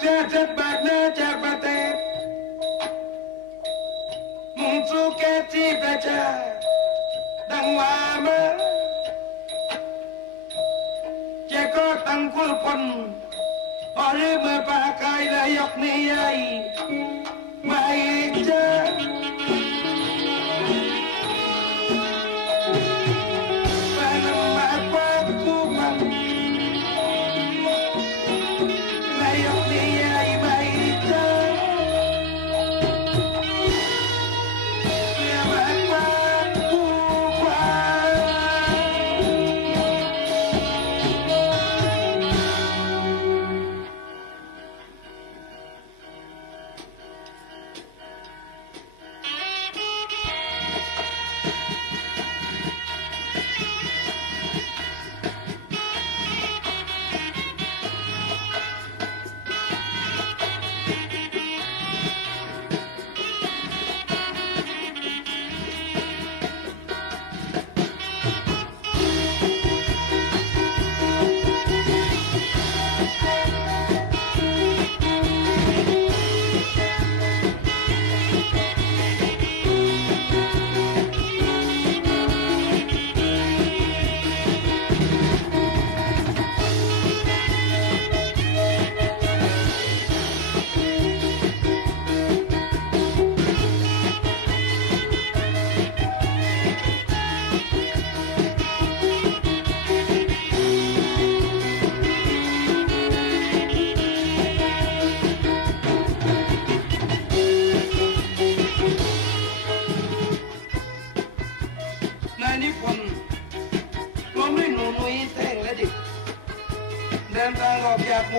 เจ้าจัดบาดเน้าจากบาดเตมุ่งสูแก่ที่ประจาดังว่ามาแจก็ตั้งคุลพนพอหรือเมื่อปากายและยกนี้ใหญ่ไม่เจอ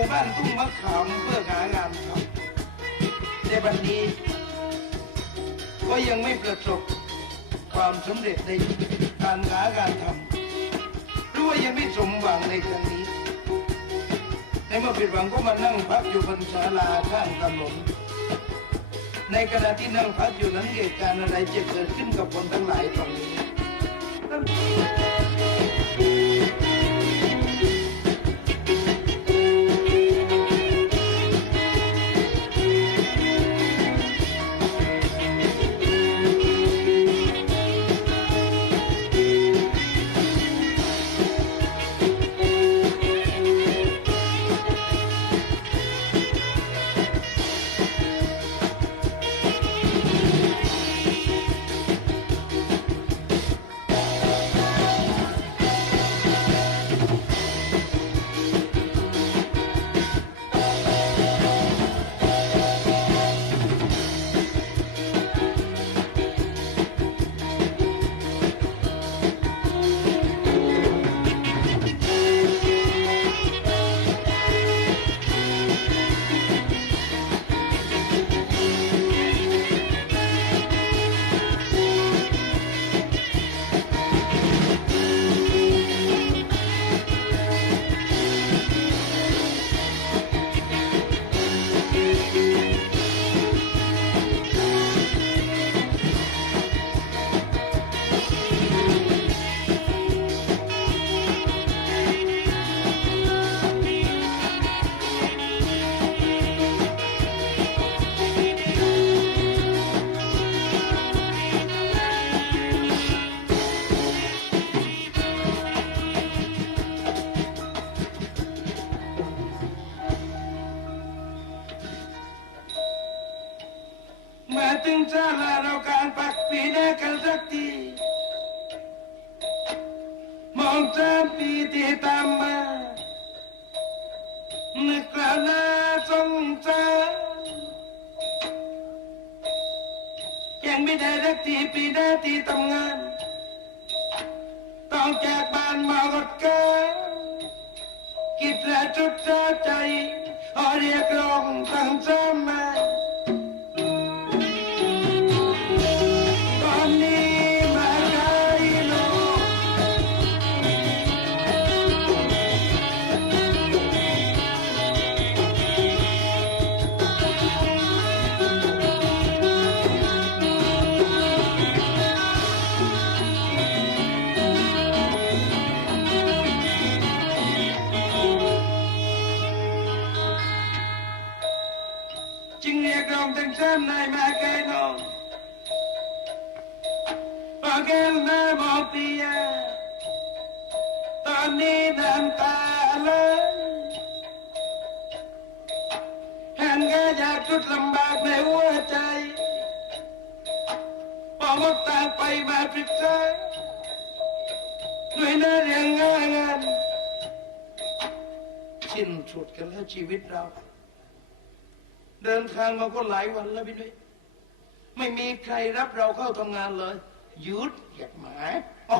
มู่บ้านทุ่งมะขามเพื่อหางานทำในบัดนี้ ก็ยังไม่ประสบความสำเร็จในการหางานทำหรือว่ายังไม่สมหวังในครั้งนี้ ในเมื่อผิดหวังก็มานั่งพักอยู่บนศาลาข้างถนนในขณะที่นั่งพักอยู่นั้นเหตุการณ์อะไรจะเกิดขึ้นกับคนทั้งหลายตรงนี้ นึกกระนาสงสารยังไม่ได้สักทีปีหน้าที่ทำงาน ต้องจกบ้านมารถกันกิดและจุดใจขอเรียกร้องตั้งสมัย องทั้งชั้นนายมาแกน้องมาแกแม่บอกเตียตอนนี้น้ำตาเลยเห็นแกอยากทุดลำบากในหัวใจพอมดตาไปมาปรึกษาด้วยหน้าเรียงงานงานสิ้นสุดกันแล้วชีวิตเรา เดินทางมาก็หลายวันแล้วพี่ด้วยไม่มีใครรับเราเข้าทำงานเลยหยุดเหยียดหมาออ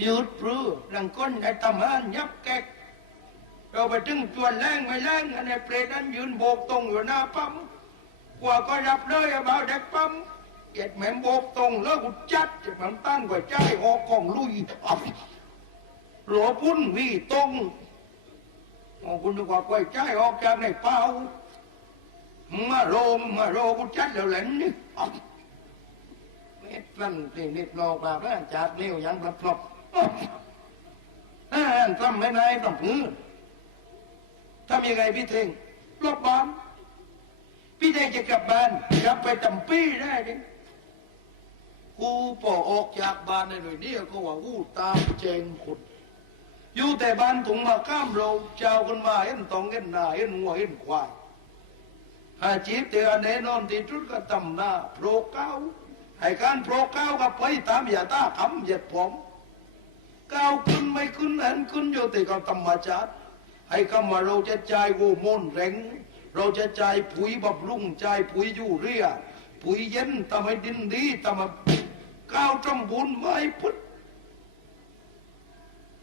หยุดปรือรังก้นได้ตำหานยับแกกเราไปถึงจวนแรงไม่แรงอันนี้เปรตนั้นยืนโบกตรงอยู่หน้าปั๊มกว่าก็รับเลยเอาเบาเด็กปั๊มเหยียดแหม่โบกตรงแล้วกูจัดจะมันตั้งกว่าใจออกของลุยอ๋อหลวพุ่นวีตรงอ๋อคุณดูกว่ากว่าใจออกจากในเป้า มาโรมมาโรกูจัดแล้วแหละนี่เม็ดนั่นตีนิดนอกปากแล้วจัดนิ้วยังพลับพลับอ๊อบอ่าทำไม่ได้ต้องพื้นทำยังไงพี่เทงรอบบ้านพี่เท่งจะกลับบ้านกลับไปตำปี้ได้ดิกูพอออกจากบ้านในหน่อยเดียวก็ว่ากูตามเจงขุดอยู่แต่บ้านถุงมาข้ามโรงเจ้าคนมาเห็นตองเห็นหน้าเห็นหัวเห็นควาย อาชีพเดียวแน่นอนที่สุดก็ตำหน้าโปรเก้าให้การโปรเก้าก็ไปตามอย่าตาคำเหยียดผมก้าวขึ้นไม่ขึ้นเห็นขึ้นอยู่แต่ก็ธรรมชาติให้คำว่าเราจะใจายโวโมนแรงเราจะใจายปุ๋ยบำรุงใจายปุ๋ยยูเรียปุ๋ยเย็นทำให้ดินดีทำให้ก้าวจำบุญไม่พุทธ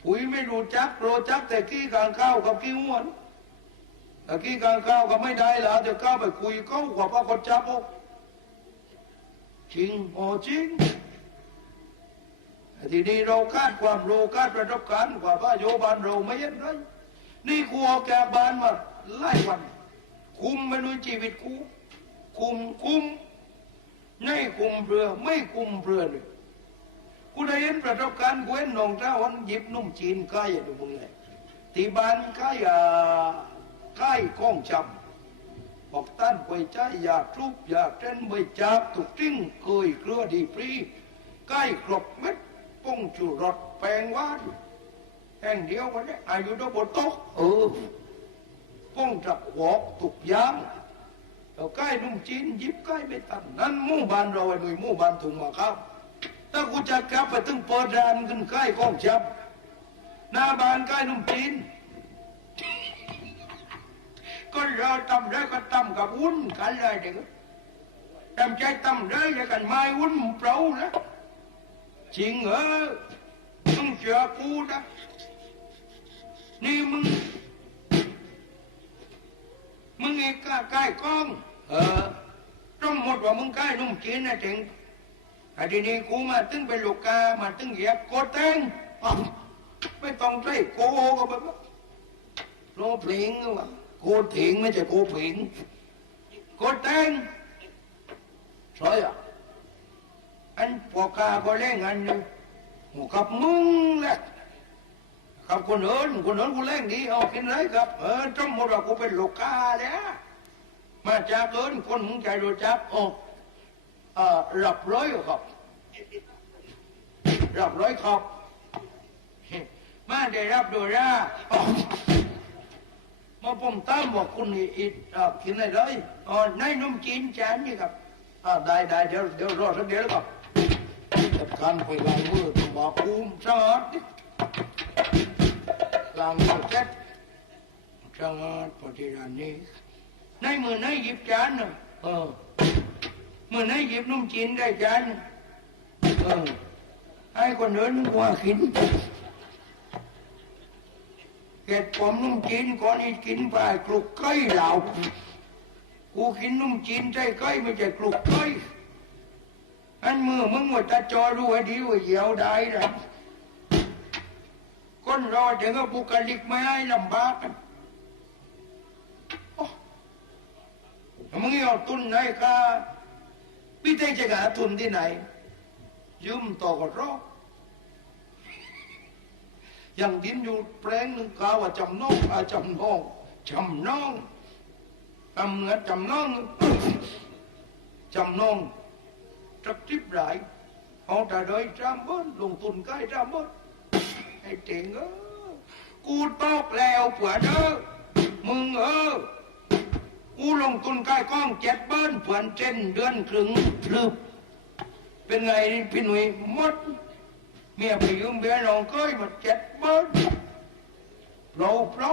ปุ๋ยไม่รู้จักโรจักแต่กี้กางข้าวกับกี้อ้วน ตะกี้การข้าวก็ไม่ได้แล้วจะเข้าไปคุยเขากว่าพระคนจับอกจริงโอจริงทีนี้เราคาดความรู้คาดประสบการณ์กว่าพระโยบานเราไม่เห็นไรนี่กูออกจากบ้านมาไล่วัน คุมไม่รู้ชีวิตกูคุมคุมไม่คุมเรือไม่คุมเรือเลยกูได้เห็นประสบการณ์กูเห็นน้องเจ้าวันหยิบนุ่มจีนใกล้ดูมึงเลยที่บ้านใกล้อ่า ใกล้ก้องจำบอกต้นไว้ใจอยากทุบอยากเต้นไม่จับถูกจิ้งเคยเกลือดีปรีใกล้กรบเม็ดป้องจุรสแปลงวานแห่งเดียววันนี้อายุดบโตกเออป้องจับหอกตุกยางเราใกล้นุ่มจีนยิบใกล้ไม่ตันนั่นมู่บานเราไอ้หนุ่ยมู่บานถุงมาครับถ้ากูจะกลับไปถึงเปิดร้านขึ้นใกล้ก้องจำหน้าบานใกล้นุ่มจีน ก็เราทำได้ก็ทำกับวุ้นกันเลยเด็กทำใจทำได้แล้วกันไม่วุ้นเปล่านะจริงเหรอมึงเชื่อกูนะนี่มึงมึงเอกล้าใกล้กล้องเออต้องหมดว่ามึงใกล้นุ่มจีนนะจริงแต่ทีนี้กูมาตึงเป็นลูกกามาตึงเหยียบโกเต้งอ้าวไม่ต้องใช้โกก็แบบว่าโลเพลงว่ะโกเถิงไม่ใช่โกเผิงโกเต้งใช่อะอันพวกกาก็เล่นอันนึงหมูกับมึงแหละกับคนอื่นคนอื่นกูเล่นดีเอากินเลยครับเออจำหมดว่ากูเป็นลูกกาแล้วมาจากเอินคนมึงใจรู้จักโอ้เอ่อรับร้อยครับรับร้อยครับมาได้รับดยรา มาผมตามบอกคุณอีอีอ่ากินอะไรเลยอ๋อในนมจีนจานนี่ครับได้ได้เดี๋ยวเดี๋ยวรอสักเดี๋ยวแล้วครับจัดการไปล้างมือตัวบอกภูมิสะอาดล้างมือเสร็จสะอาดปฏิรันนี้ในมือในหยิบจานน่ะเออมือในหยิบนมจีนได้จานเออให้คนอื่นว่ากิน เก็ดผมนุ่มจีนก่อนอีกกินไปกลุกไก่เหล่ากูกินนุ่มจีนใจไก่ไม่ใช่กลุกไก่อันมือมึงว่าตาจอรู้ให้ดีว่าเหี่ยวได้ละคนรอถึงก็บุคลิกไม่ให้ลำบากโอ้มึงเอาทุนไหนคะพี่เต้จะหาทุนที่ไหนยืมต่อก็รอ ยังดินอยู่แปลงหนึ่งกาว่าจำนองอาจำนองจำนองทำเหมือนจำน้องจำน้องจักทิบหลายเอาแต่โดยจำบ้นลงทุนใกล้จำบ้นไอ้เจ๋งเออกูตอกแล้วเผื่อเด้อมึงเออกูลงทุนใกล้กล้องเจ็ดเบิ้นเผื่อนเจนเดือนครึ่งพลึบเป็นไงพี่หนุ่ยมด เมียไปยืมเบี้ยน้องเคยมาเจ็ดเบิ้นเราเรา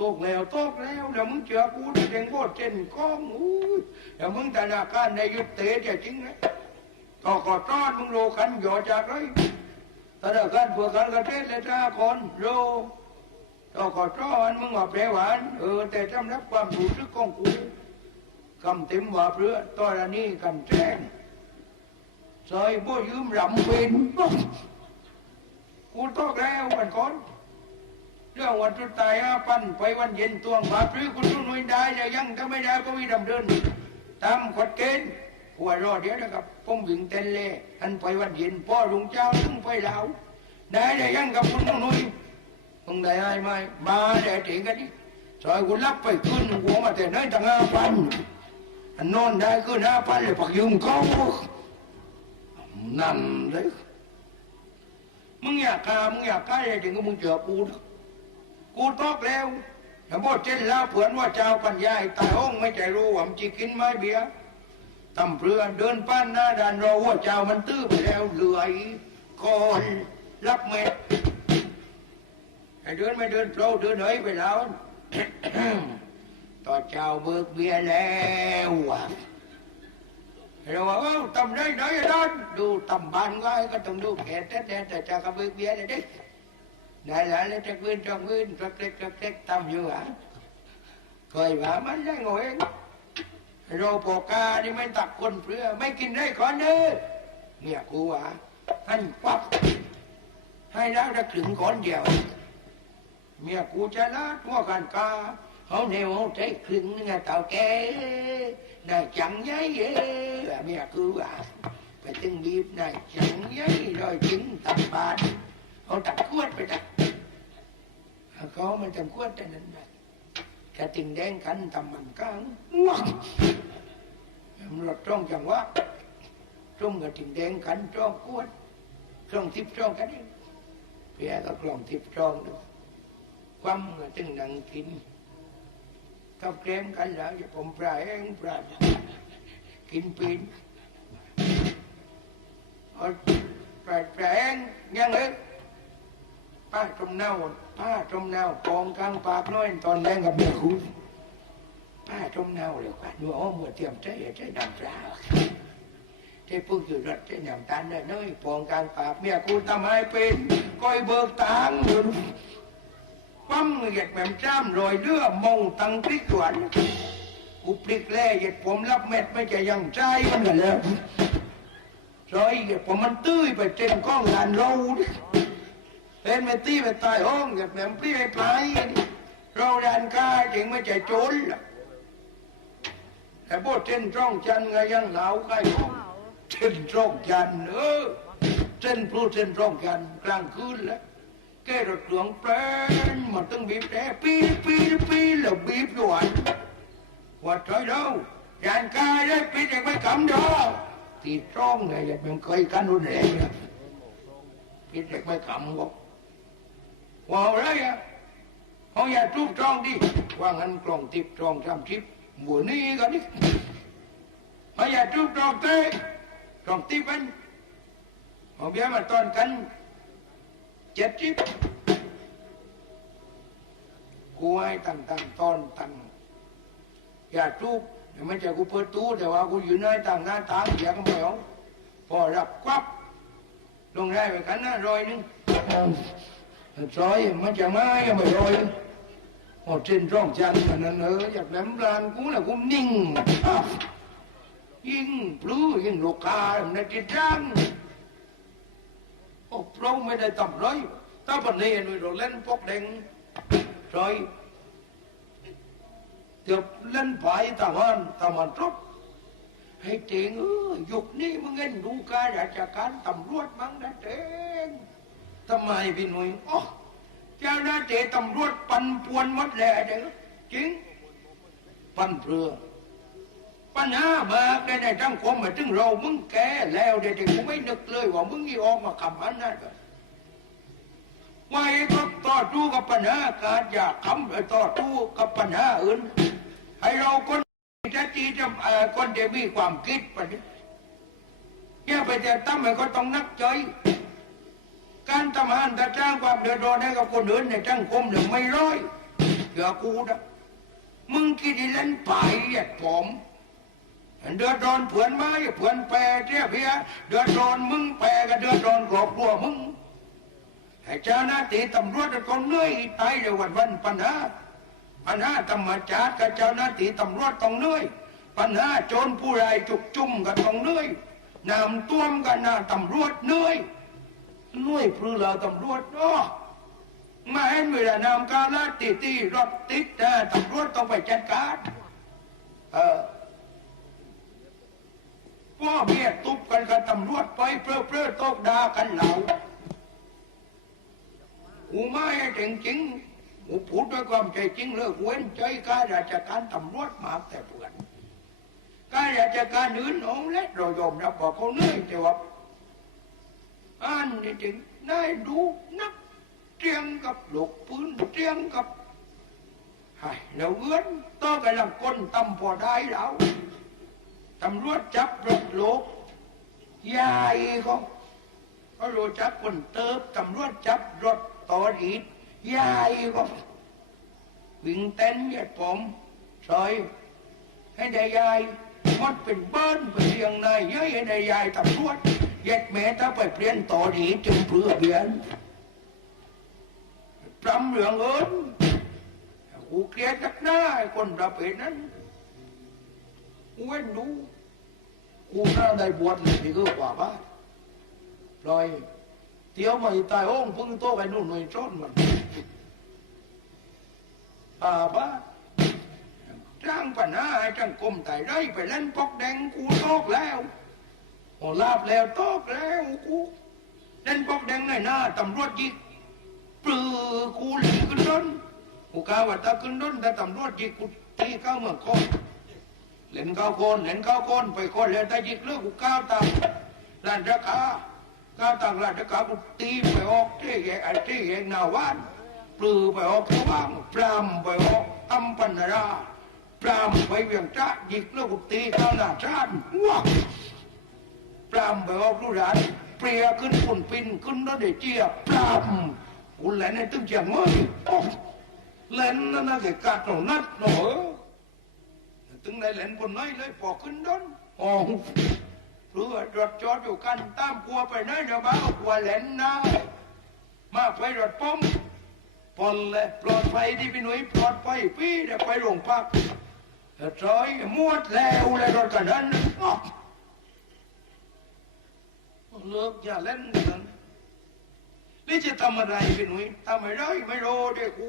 ตกแล้วตกแล้วเดี๋ยวมึงเจอกูจะเด้งโบดเจนก้องอู้ยเดี๋ยวมึงธนาคารในยุดเตะจะจริงนะต่อก่อต้อนมึงโลกันหยอจากไรธนาคารเพื่อการเกษตรและสหกรณ์โลต่อก่อต้อนมึงว่าแปลหวานเออแต่จำรับความรู้สึกของกูคำเต็มว่าเพื่อตอนนี้กันแจ้ง ซอยบ่ยืมรำเป็นกูตอกแล้ววันก่อนเรื่องวันสุดท้ายอาปันไปวันเย็นตวงบาปรือกูสู้หน่วยได้แล้วยังถ้าไม่ได้ก็วิดำเดินตามกฎเกณฑ์หัวรอเดี๋ยวนะครับผมวิ่งเต้นเล่อันไปวันเย็นพ่อลุงเจ้าถึงไปเหลาได้แล้วยังกับคุณหนุ่ยมึงได้ไอ้ไหมมาได้เถียงกันดิซอยกูรับไปขึ้นหัวมาแต่ไหนตั้งห้าพันอันนอนได้ขึ้นห้าพันเลยปักยืมเขา นั่นเลยมึงอยากกามึงอยากกาอะไรถึงก็มึงเจอกูนะกูตอกแล้วแต่บอกเชนแล้วเผื่อนว่าเจ้าปัญญาตายห้องไม่ใจรู้ว่ามันจะกินไม้เบียตำเรือเดินป้านหน้าด่านรอว่าเจ้ามันตื้อไปแล้วเหลือยคอนรับเม็ดไอ้เดินไม่เดินโปรเดินเฮ้ยไปแล้วต่อเจ้าเบิกเบียแล้ว เราว่าเอ้าทำได้ไหนด้านดูทำบ้านก็ให้ก็ต้องดูแก่แต่แต่แต่จะกระเบื้องเบี้ยเลยดิได้แล้วแล้วจะพื้นจองพื้นสักเล็กสักเล็กทำอยู่อะเคยว่ามันได้งอยเราปอกานี่ไม่ตักคนเพื่อ ไม่กินได้ก่อนเด้อเนี่ยกูว่าท่านปั๊บให้แล้วจะถึงก่อนเดียว เมียกูจะลาทั่วกันกา เขาเดีวเขาใช้ครึ่งนึงเต่าแกได้จังยัยเมียคือว่าไปตึงบีบได้จังยัยร้อยจิ้งตับบาดเขาตัดขวดไปตัดเขามันจำขวดแต่นั้นแไปกระติงแดงกันทำมันก้างวักรถจ้องจังว่าจ้องกระติงแดงกันจ้องขวดจ้องทิพจ้องกันเพี่ก็กล่องทิพจ้องด้วยความตึงนังกิน กับแกล้มกันแล้วจะผมปลาแห้งปลากินปีนเอาปลาปลาแห้งยังเล็กป้าจมเน่าป้าจมเน่ากองกลางปากน้อยตอนแรงกับเมียคุณป้าจมเน่าเลยว่าดูอ้อมเมื่อเตรียมใจใจน้ำปลาใจพวกอยู่รถใจน้ำตาลได้น้อยปองกลางปากเมียคุณทำให้เป็นก้อยเบิกตังค์ ปั๊มเหยียดแหม่มจ้ามรอยเลือมงตังพริกวนกูพริกแล่เหยียดผมรับเม็ดไม่จะยังใจมันกันแล้วรอยเหยียดผมมันตื้อไปเต็มกล้องงานเราเป็นไม่ตีไปตายห้องเหยียดแหม่มพริกให้ไปเราดานกาจึงไม่ใจจรล่ะแต่พวกเส้นร่องจันไงยังเหลาใกล้ห้องเส้นร่องจันเออเส้นพลูเส้นร่องจันกลางคืนแล้ว แค่รถหลวงเป็นมันต้องบีบแต่ปีปีปีดแล้วบีบหยวนวัดถอยเรายานกายได้ปีแต่ไม่กำดอกตีตรงเงยอย่าเป็นเคยกันรุนแรงนะปีแต่ไม่กำบอกว่าอะไรอะเขออย่าทุบตรองดิว่างันกล่องติบตรองทำทิปหมู่นี้กันดิเขาอย่าจุบตรองเต้ตรองติบมันเอเบี้ยมาตอนกัน จ็ดสิบกูให้ตั้งตั้งตอนตั้งอย่าทุบไม่ใช่กูเปิดตู้แต่ว่ากูอยู่ในต่างหน้าต่างอย่าก็ไม่เอาพอรับควับลงได้ไปกันนะรอยหนึงซอยมันจะไม่ไม่รอยหมดเส้นร่องจันทร์นั้นเอออยากแหลมลานกูน่ะกูนิ่ง โอ้เราไม่ได้ทำไรถ้าปนี้หนูเราเล่นพวกแดงรอยเดี๋ยวเล่นผายตาวันตะมันรบให้เจงเออยุคนี้มึงเงินดูการราชการตำรวจมั้งนะเจงทำไมพี่หนุ่ยอ๋อเจ้าหน้าเจตตำรวจปันป่วนหมดแหล่เด้อจริงปันเพลือ ปัญหามาในในสังคมมาถึงเรามึงแก่แล้วเด็กๆกูไม่นึกเลยว่ามึงยี่ออกมาคำอันนั้นกันว่าไอ้ก็ต่อสู้กับปัญหาการอยากคำต่อสู้กับปัญหาอื่น ให้เราคนจะจีจะคนจะมีความคิดไปนี้อย่าไปจะตั้มให้ก็ต้องนักใจการทำงานจะจ้างความเดือดร้อนให้กับคนอื่นในสังคมหนึ่งไม่ร้อยเดี๋ยวกูนะมึงคิดดีเล่นไปเหยียดผม เดือดร้อนเผื่อนไม้เผื่อนแปรเทียบเพียเดือดร้อนมึงแปรกับเดือดร้อนครอบครัวมึงให้เจ้าหน้าที่ตำรวจก็เหนื่อยตายเลยวันวันปัญหาปัญหาธรรมชาติกับเจ้าหน้าที่ตำรวจต้องเหนื่อยปัญหาโจรผู้ร้ายจุกจุ่มก็ต้องเหนื่อยน้ำท่วมกันหน้าตำรวจเหนื่อยหน่วยพลือเราตำรวจเนาะมาเห็นเวลานำการลาดตีตีรถติดนะตำรวจต้องไปจัดการเออ พ่อเมียตุบกันกับตำรวจไปเปลื้อเปลื้อตกดากันเหล่ากูไม่จริงจริงกูพูดด้วยความใจจริงเลิกเว้นใจข้าราชการตำรวจมาแต่เพื่อนข้าราชการอื่นองเล็ดเรายอมรับว่าเขาเนื่อยแต่ว่าอ่านนี่จริงได้ดูนักเตียงกับหลกปืนเตียงกับให้แล้วเอื้อนต่องกำลังก้นตำพอได้แล้ว ตำรวจจับรถโลกยายเขาเขารู้จักคนเติบตำรวจจับรถต่อดีดยายเขาวิ่งเต้นเหยียดผมซอยให้ได้ยายมันเป็นบ้านไปเรียงนายเย้ยให้ได้ยายตำรวจเย็ดแม่ถ้าไปเปลี่ยนต่อดีจึงเพื่อเบียนปรำเรื่องเอิญกูเกลียดจักหน้าไอ้คนประเภทนั้น กูเว้นดูกูน่าได้บวชเลยที่คือกว่าบ้านลอยเที่ยวมาอีตายโอ้งพึ่งโตไปนู่นหน่อยจ้อนมันป่าบ้าจ้างปัญหาให้จังกรมไต่ไรไปเล่นปอกแดงกูโตกแล้วโอลาบแล้วโตกแล้วกูเล่นปอกแดงในหน้าตำรวจยิกปลือกูเล่นขึ้นด้นกูกาว่าถ้าขึ้นด้นถ้าตำรวจยิกกูตีเข้าเมืองคน เล่นเข้าโคนเล่นเข้าโคนไปโคนเลยถ้ายิกเลือกกูก้าวตามร้านราคาก้าวตามร้านราคากูตีไปออกที่แยกไอ้ที่แยกนาว่านปลือไปออกที่ว่างปรำไปออกอัมปันนาราปรามไปเวียงจ้าหยิกแล้วกูตีเข้าหน้าชานว้าปรามไปออกลูกหลานเปรียขึ้นปุ่นปินขึ้นรถเดเจียปรามกูเล่นในตึ้งเจียงมือโอ้เล่นนั่นนะแกกัดหนูนัดหนู ตึงได้เล่นบนน้อยเลยพอขึ้นด้นโอ้เรือรถจอดอยู่กันตามกลัวไปไหนเดี๋ยวบ้ากลัวเล่นนะมาไปรถป้อมปนเลยปลอดภัยที่พี่หนุ่ยปลอดภัยพี่เดี๋ยวไปโรงพักจอยมวดแล้วเลยรถกันนั้นอ๊อกเลิกอย่าเล่นกันนี่จะทำอะไรพี่หนุ่ยทำอะไรไม่รู้เด็กกู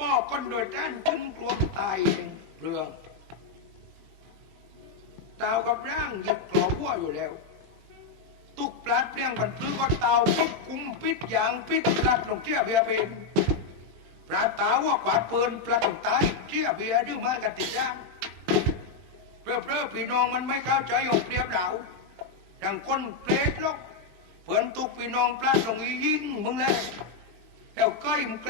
ลัวเก่งคนโดยสารนี่คือคนที่นายดูที่สุดอ่าเห็นดูแล้วตำรวจอะไรหนูนี่รถเหลืองหน่วยก้านอะไรหนูเออกี่รถเหลืองหน่วยก้านเนี่ยเจ๋งมึงกลัวตายเองเรื่องเต่ากับร่างหยิบกรอบหัวอยู่แล้ว ตุกปลาดเปลี่ยงกันซื้อก็เต่าปุ๊บคุมปิดอย่างปิดปลาดลงเที่ยเบียเป็นปลาตาว่าขวาดปืนปลาตกตายเชี่ยเบียดื้อมากันติดย่างเพื่อเพื่อพี่น้องมันไม่เข้าใจอกเรียบดาวอย่างคนเปรตหรอกเพื่อนตุกพี่น้องปลาตรงยิ่งมึงแล้ว แล้วก้อยมึงแ